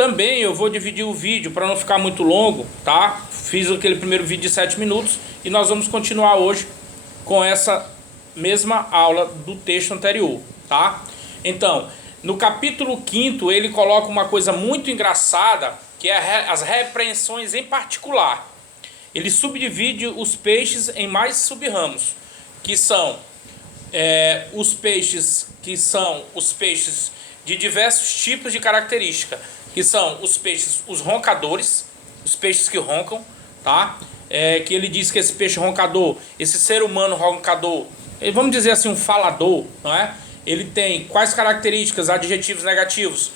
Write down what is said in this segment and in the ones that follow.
Também eu vou dividir o vídeo para não ficar muito longo, tá? Fiz aquele primeiro vídeo de 7 minutos e nós vamos continuar hoje com essa mesma aula do texto anterior, tá? Então, no capítulo 5º ele coloca uma coisa muito engraçada, que é as repreensões em particular. Ele subdivide os peixes em mais sub-ramos, que são os peixes de diversos tipos de característica, que são os peixes, os roncadores, os peixes que roncam, tá? Que ele diz que esse peixe roncador, esse ser humano roncador, vamos dizer assim, um falador, não é? Ele tem quais características, adjetivos negativos?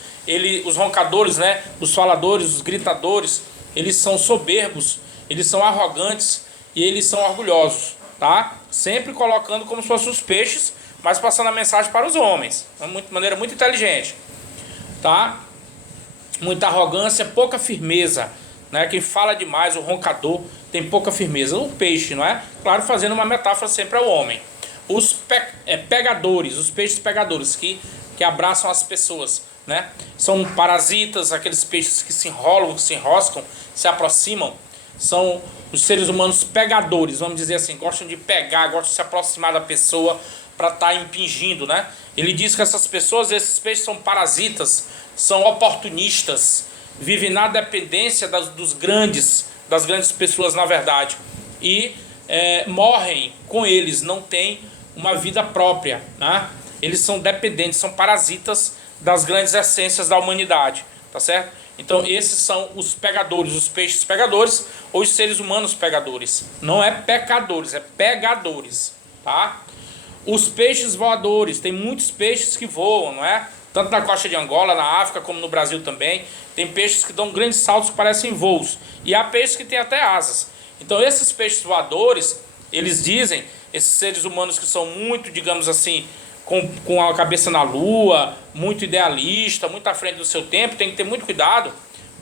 Os roncadores, né? Os faladores, os gritadores, eles são soberbos, eles são arrogantes e eles são orgulhosos, tá? Sempre colocando como se fossem os peixes, mas passando a mensagem para os homens, de maneira muito inteligente, tá? Muita arrogância, pouca firmeza, né? Quem fala demais, o roncador, tem pouca firmeza. O peixe, não é? Claro, fazendo uma metáfora sempre ao homem. Os pegadores, os peixes pegadores que abraçam as pessoas, né? São parasitas, aqueles peixes que se enrolam, que se enroscam, se aproximam. São os seres humanos pegadores, vamos dizer assim, gostam de pegar, gostam de se aproximar da pessoa para estar impingindo, né? Ele diz que essas pessoas, esses peixes são parasitas, são oportunistas, vivem na dependência das grandes pessoas, na verdade, e morrem com eles, não têm uma vida própria, né? Eles são dependentes, são parasitas das grandes essências da humanidade, tá certo? Então esses são os pegadores, os peixes pegadores, ou os seres humanos pegadores. Não é pecadores, é pegadores, tá? Os peixes voadores, tem muitos peixes que voam, não é? Tanto na costa de Angola, na África, como no Brasil também. Tem peixes que dão grandes saltos que parecem voos. E há peixes que têm até asas. Então esses peixes voadores, eles dizem, esses seres humanos que são muito, digamos assim, com a cabeça na lua, muito idealista, muito à frente do seu tempo, tem que ter muito cuidado,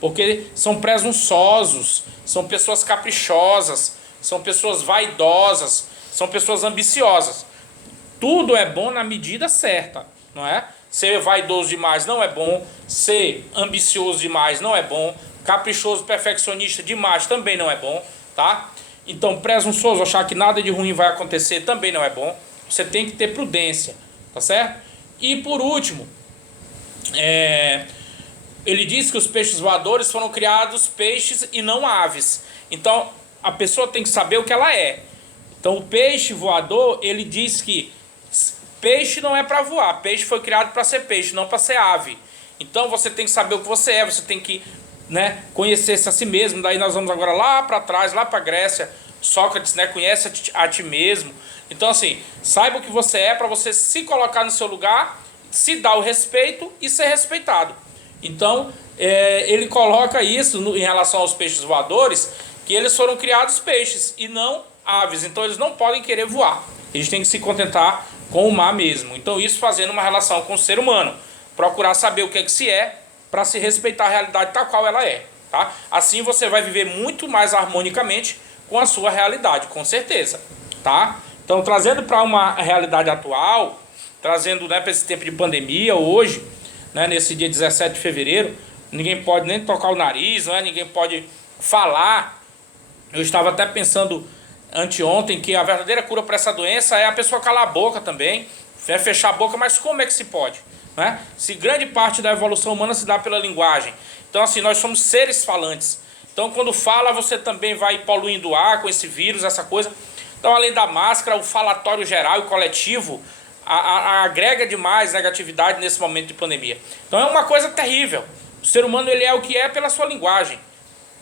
porque são presunçosos, são pessoas caprichosas, são pessoas vaidosas, são pessoas ambiciosas. Tudo é bom na medida certa, não é? Ser vaidoso demais não é bom, ser ambicioso demais não é bom, caprichoso, perfeccionista demais também não é bom, tá? Então, presunçoso, achar que nada de ruim vai acontecer também não é bom. Você tem que ter prudência, tá certo? E por último, ele diz que os peixes voadores foram criados peixes e não aves. Então, a pessoa tem que saber o que ela é. Então, o peixe voador, ele diz que peixe não é para voar, peixe foi criado para ser peixe, não para ser ave. Então você tem que saber o que você é, você tem que, né, conhecer-se a si mesmo. Daí nós vamos agora lá para trás, lá para a Grécia. Sócrates, né, conhece a ti mesmo. Então assim, saiba o que você é para você se colocar no seu lugar, se dar o respeito e ser respeitado. Então ele coloca isso em relação aos peixes voadores, que eles foram criados peixes e não aves. Então eles não podem querer voar, eles têm que se contentar com o mar mesmo. Então isso fazendo uma relação com o ser humano, procurar saber o que se é, para se respeitar a realidade tal qual ela é, tá? Assim você vai viver muito mais harmonicamente com a sua realidade, com certeza, tá? Então trazendo para uma realidade atual, trazendo, né, para esse tempo de pandemia hoje, né, nesse dia 17 de fevereiro, ninguém pode nem tocar o nariz, né, ninguém pode falar. Eu estava até pensando anteontem que a verdadeira cura para essa doença é a pessoa calar a boca também, é fechar a boca, mas como é que se pode, né? Se grande parte da evolução humana se dá pela linguagem. Então assim, nós somos seres falantes. Então quando fala, você também vai poluindo o ar com esse vírus, essa coisa. Então além da máscara, o falatório geral e coletivo agrega demais negatividade nesse momento de pandemia. Então é uma coisa terrível. O ser humano, ele é o que é pela sua linguagem.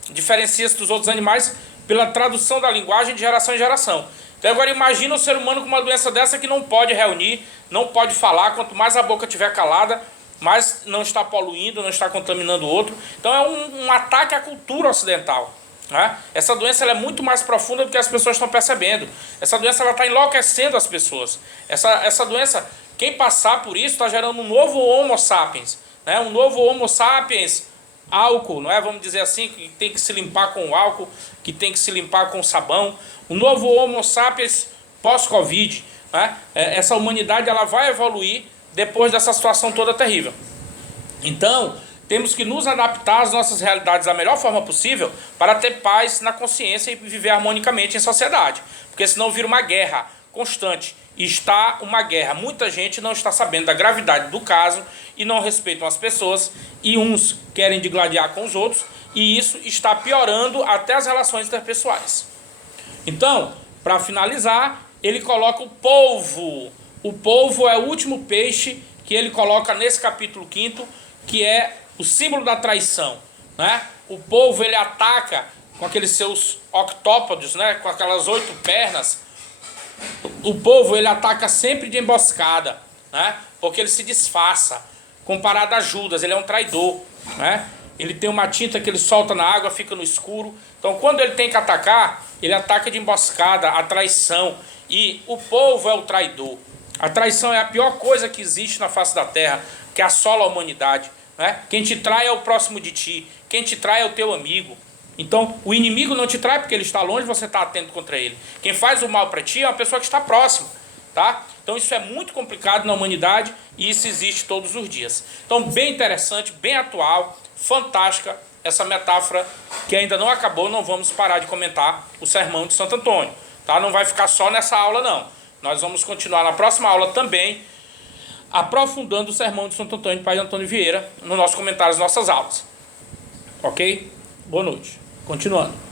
Diferencia-se dos outros animais pela tradução da linguagem de geração em geração. Então agora imagina o ser humano com uma doença dessa que não pode reunir, não pode falar. Quanto mais a boca estiver calada, mais não está poluindo, não está contaminando o outro. Então é um ataque à cultura ocidental, né? Essa doença, ela é muito mais profunda do que as pessoas estão percebendo. Essa doença, ela está enlouquecendo as pessoas. Essa doença, quem passar por isso está gerando um novo Homo sapiens, né? Um novo Homo sapiens álcool, não é? Vamos dizer assim, que tem que se limpar com álcool, que tem que se limpar com sabão. O novo Homo sapiens pós-Covid, né? Essa humanidade, ela vai evoluir depois dessa situação toda terrível. Então, temos que nos adaptar às nossas realidades da melhor forma possível para ter paz na consciência e viver harmonicamente em sociedade. Porque senão vira uma guerra constante. E está uma guerra. Muita gente não está sabendo da gravidade do caso e não respeitam as pessoas. E uns querem digladiar com os outros. E isso está piorando até as relações interpessoais. Então, para finalizar, ele coloca o polvo. O polvo é o último peixe que ele coloca nesse capítulo 5º, que é o símbolo da traição, né? O polvo, ele ataca com aqueles seus octópodes, né? Com aquelas 8 pernas. O polvo, ele ataca sempre de emboscada, né? Porque ele se disfarça. Comparado a Judas, ele é um traidor, né? Ele tem uma tinta que ele solta na água, fica no escuro. Então, quando ele tem que atacar, ele ataca de emboscada, a traição. E o polvo é o traidor. A traição é a pior coisa que existe na face da terra, que assola a humanidade, né? Quem te trai é o próximo de ti. Quem te trai é o teu amigo. Então, o inimigo não te trai porque ele está longe, você está atento contra ele. Quem faz o mal para ti é uma pessoa que está próxima, tá? Então, isso é muito complicado na humanidade e isso existe todos os dias. Então, bem interessante, bem atual, fantástica essa metáfora que ainda não acabou. Não vamos parar de comentar o sermão de Santo Antônio, tá? Não vai ficar só nessa aula, não. Nós vamos continuar na próxima aula também, aprofundando o sermão de Santo Antônio, Pai Antônio Vieira, no nosso comentário das nossas aulas. Ok? Boa noite. Continuando.